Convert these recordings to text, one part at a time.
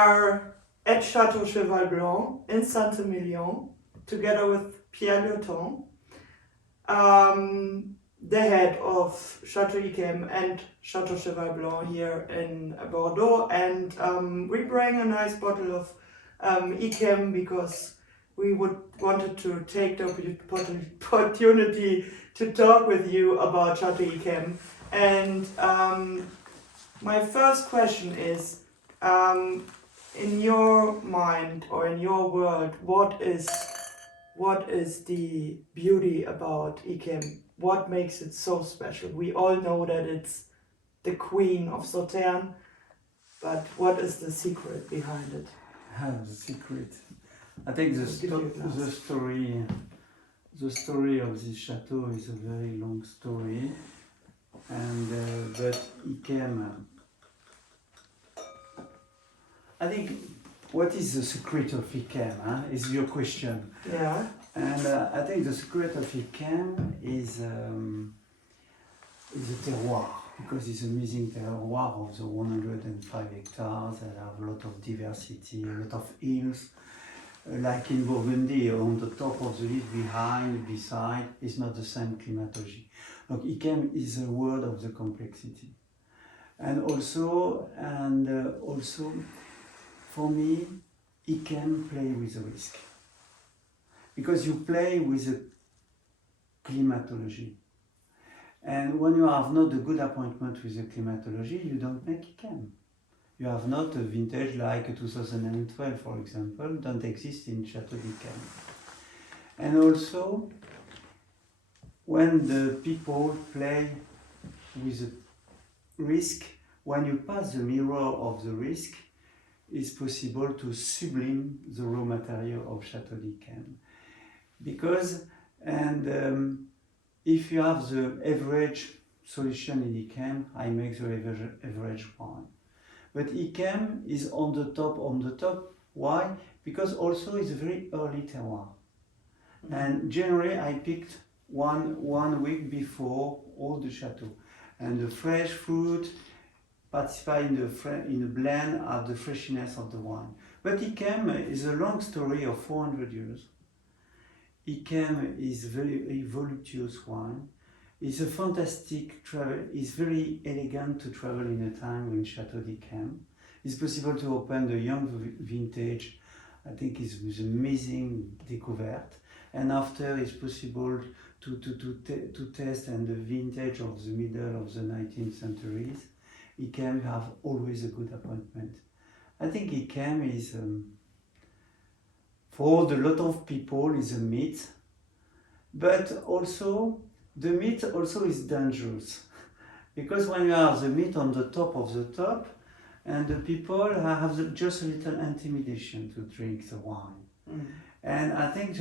are at Château Cheval Blanc in Saint-Emilion, together with Pierre Lurton, the head of Chateau and Château Cheval Blanc here in Bordeaux, and we bring a nice bottle of because we wanted to take the opportunity to talk with you about Chateau. And my first question is, in your mind or in your world, what is the beauty about Ikem? What makes it so special? We all know that it's the queen of Sauternes, but what is the secret behind it? The secret. I think the story of this chateau is a very long story, and but Ikem. I think what is the secret of Ikem? Is your question? Yeah. And I think the secret of Ikem is the terroir, because it's an amazing terroir of the 105 hectares that have a lot of diversity, a lot of hills. Like in Burgundy, on the top of the hill, behind, beside, is not the same climatology. Look, Ikem is a word of the complexity. And also, for me, Ikem play with the risk. Because you play with the climatology. And when you have not a good appointment with the climatology, you don't make Ikem. You have not a vintage like 2012, for example, don't exist in Chateau Ikem. And also, when the people play with the risk, when you pass the mirror of the risk, it's possible to sublime the raw material of Chateau Ikem. Because, if you have the average solution in Ikem, I make the average wine. But Ikem is on the top. Why? Because also it's a very early terroir. Mm-hmm. And generally I picked one week before all the chateau. And the fresh fruit participate in the blend of the freshness of the wine. But Ikem is a long story of 400 years. Ikem is very voluptuous wine. It's a fantastic travel. It's very elegant to travel in a time when Chateau Ikem. It's possible to open the young vintage. I think it's amazing discovery. And after it's possible to test and the vintage of the middle of the 19th centuries. Ikem have always a good appointment. I think Ikem is, for a lot of people, is a myth. But also, the meat also is dangerous, because when you have the meat on the top of the top, and the people have just a little intimidation to drink the wine. Mm. And I think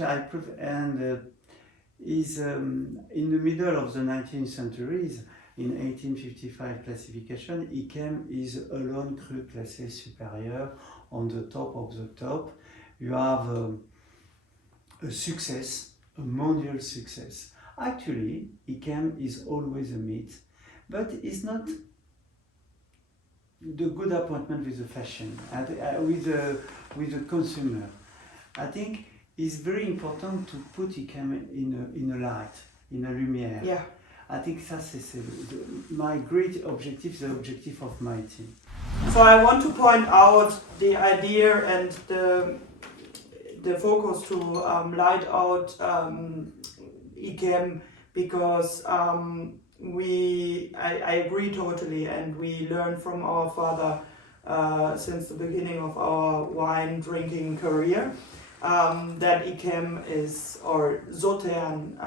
is in the middle of the 19th centuries, in 1855 classification, Ikem is alone cru classé supérieur on the top of the top. You have a success, a mondial success. Actually, Ikem is always a myth, but it's not the good appointment with the fashion, with the consumer. I think it's very important to put Ikem in a light, in a lumière. Yeah. I think that's my great objective, the objective of my team. So I want to point out the idea and the focus to light out Ikem, because I agree totally, and we learned from our father since the beginning of our wine drinking career that Ikem is, or Sauternes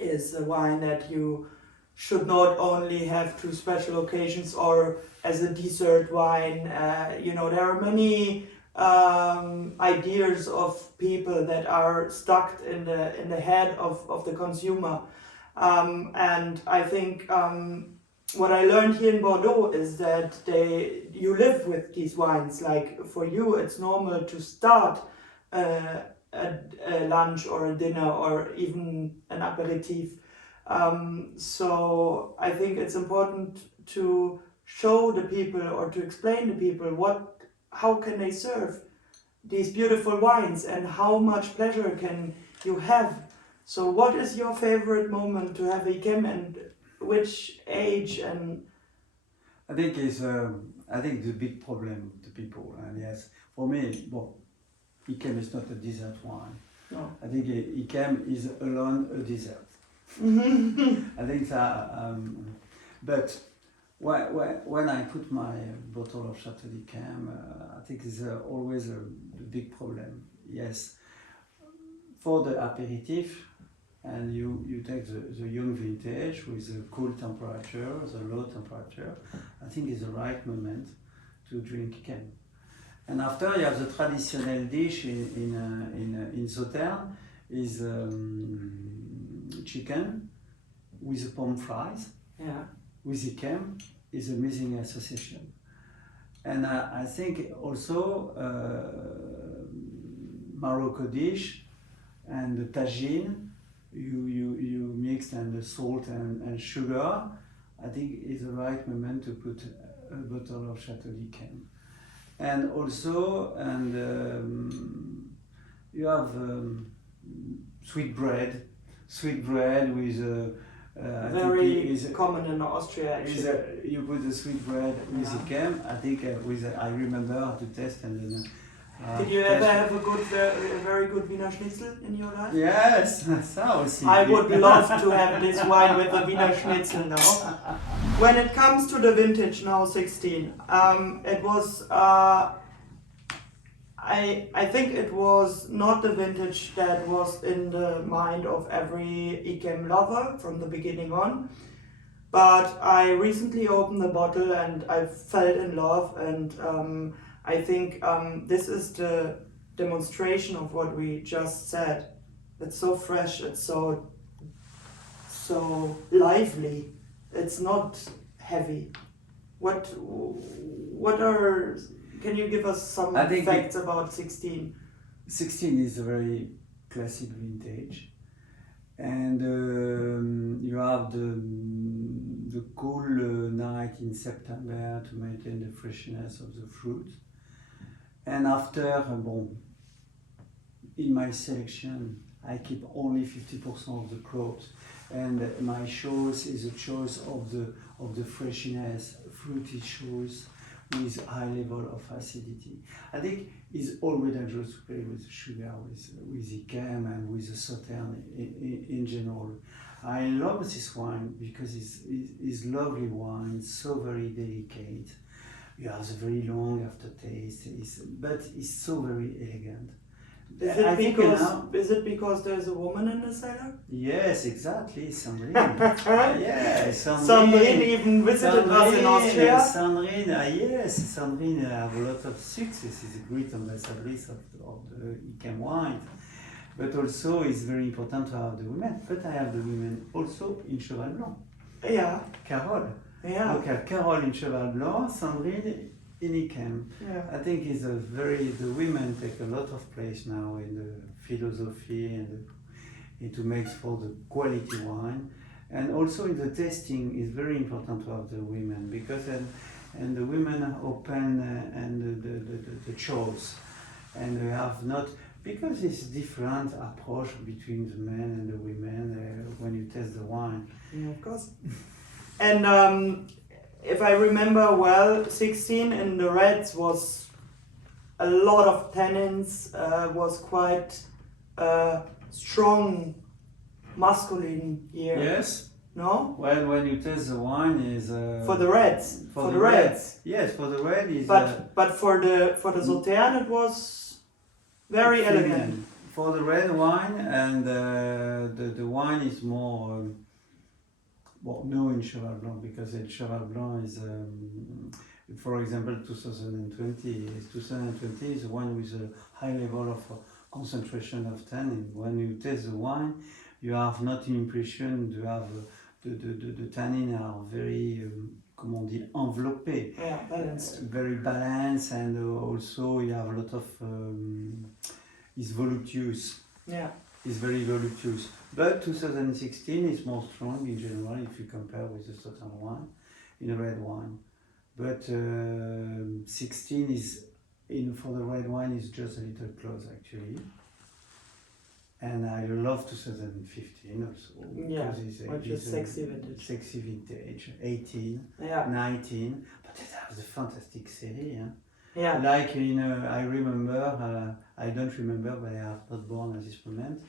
is a wine that you should not only have to special occasions or as a dessert wine. There are many ideas of people that are stuck in the head of the consumer, and I think what I learned here in Bordeaux is that you live with these wines. Like for you, it's normal to start a lunch or a dinner or even an aperitif. So I think it's important to show the people or to explain to people what how can they serve these beautiful wines and how much pleasure can you have. So what is your favorite moment to have IKEM and which age? And I think the big problem with the people, and yes, for me, well, IKEM is not a dessert wine. no. I think IKEM is alone a dessert. I think that, but when I put my bottle of Chateau IKEM, I think it's always a big problem. Yes, for the aperitif, and you take the young vintage with the cool temperature, the low temperature, I think it's the right moment to drink IKEM. And after you have the traditional dish in Sauternes is chicken with pommes fries. Yeah. With IKEM is amazing association. And I think also Morocco dish and the tagine, you mix and the salt and sugar, I think is the right moment to put a bottle of Chateau IKEM. And also, you have sweet bread with very common in Austria actually. You put the sweet bread with IKEM. I think I remember to test and then. Did you ever have a very good Wiener Schnitzel in your life? Yes, ça aussi. I would love to have this wine with the Wiener Schnitzel now. When it comes to the vintage now, 16, it was. I think it was not the vintage that was in the mind of every IKEM lover from the beginning on. But I recently opened the bottle and I fell in love, and I think this is the demonstration of what we just said. It's so fresh, it's so lively, it's not heavy. Can you give us some facts about 16? 16 is a very classic vintage, and you have the cool night in September to maintain the freshness of the fruit. And after, in my selection, I keep only 50% of the crops, and my choice is a choice of the freshness, fruity choice with high level of acidity. I think it's always dangerous to play with sugar, with IKEM and with the Sauternes in general. I love this wine because it's lovely wine, so very delicate. You have a very long aftertaste, but it's so very elegant. Is it because there's a woman in the cellar? Yes, exactly, Sandrine. Yes, Sandrine even visited us in Austria. Sandrine have a lot of success. She's a great ambassadress of the IKEM wine. But also it's very important to have the women. But I have the women also in Cheval Blanc. Yeah. Carole. Yeah. Okay, Carole in Cheval Blanc, Sandrine in IKEM. Yeah. I think the women take a lot of place now in the philosophy and to make for the quality wine. And also in the tasting is very important to have the women because and the women open and the choice. And we have not, because it's different approach between the men and the women when you taste the wine. Yeah, of course. And if I remember well, 16 in the reds was a lot of tannins, was quite strong masculine year. Yes. No? Well, when you taste the wine is for the reds. For the reds. Yes, for the red is. But for the Sauternes it was very elegant. For the red wine and the wine is more. No, in Cheval Blanc, because in Cheval Blanc is, for example, 2020 is the one with a high level of concentration of tannin. When you taste the wine, you have not an impression to have the tannin are very, comment on dit, enveloppé. Yeah, balanced. Very balanced, and also you have a lot of, it's voluptuous. Yeah. It's very voluptuous. But 2016 is more strong in general if you compare with the Sauternes wine, in a red wine. But 16 is for the red wine is just a little close actually. And I love 2015 also. Yeah, Because which is sexy vintage. Sexy vintage, 18, Yeah. 19. But that was a fantastic series. Huh? Yeah. Like, I remember, I don't remember, but I have not born at this moment,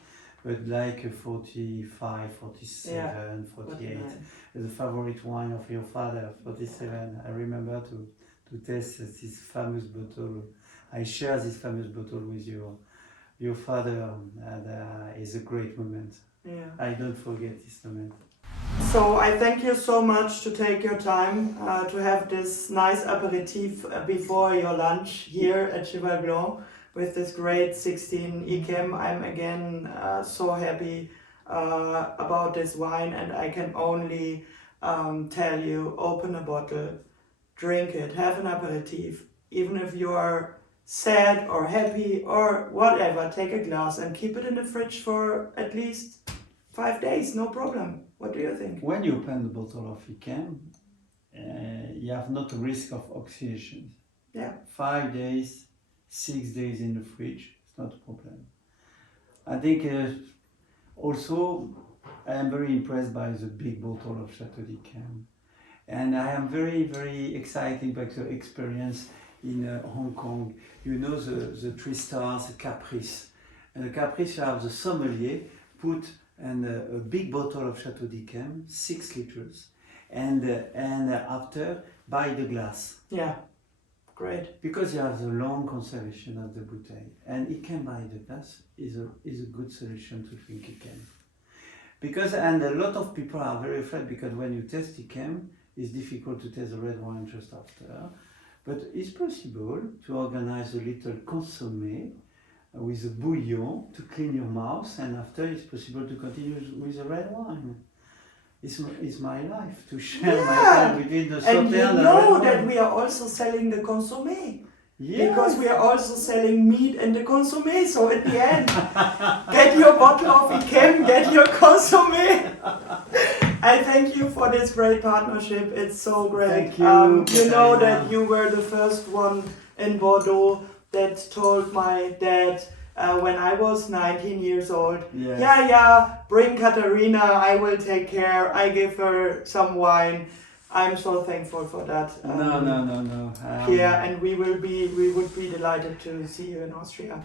but like 45, 47, 48, the favorite wine of your father, 47. I remember to taste this famous bottle. I share this famous bottle with your father, and it's a great moment. Yeah. I don't forget this moment. So I thank you so much to take your time to have this nice aperitif before your lunch here at Cheval Blanc with this great 16 ICAM. I'm again so happy about this wine, and I can only tell you, open a bottle, drink it, have an aperitif. Even if you are sad or happy or whatever, take a glass and keep it in the fridge for at least 5 days, no problem. What do you think? When you open the bottle of ICAM, you have not a risk of oxidation. Yeah. 5 days, 6 days in the fridge, it's not a problem. I think also I am very impressed by the big bottle of Chateau d'Yquem. And I am very, very excited by the experience in Hong Kong. You know the 3 stars, the Caprice. And the Caprice, you have the sommelier put a big bottle of Chateau d'Yquem, 6 liters, and after buy the glass. Yeah, great. Because you have the long conservation of the bouteille, and Yquem by the glass is a good solution to drink Yquem. Because, and a lot of people are very afraid because when you taste Yquem, it's difficult to taste the red wine just after. But it's possible to organize a little consommé with a bouillon to clean your mouth, and after it's possible to continue with the red wine. It's my life to share my time between the Sauternes and you and the know red that wine. we are also selling the consommé. Yes. Because we are also selling meat and the consommé, so at the end, get your bottle of Yquem, get your consommé. I thank you for this great partnership, it's so great. Thank you. You know that you were the first one in Bordeaux that told my dad when I was 19 years old, Yes. yeah, bring Katharina, I will take care, I give her some wine. I'm so thankful for that. No. Pierre, and we would be delighted to see you in Austria.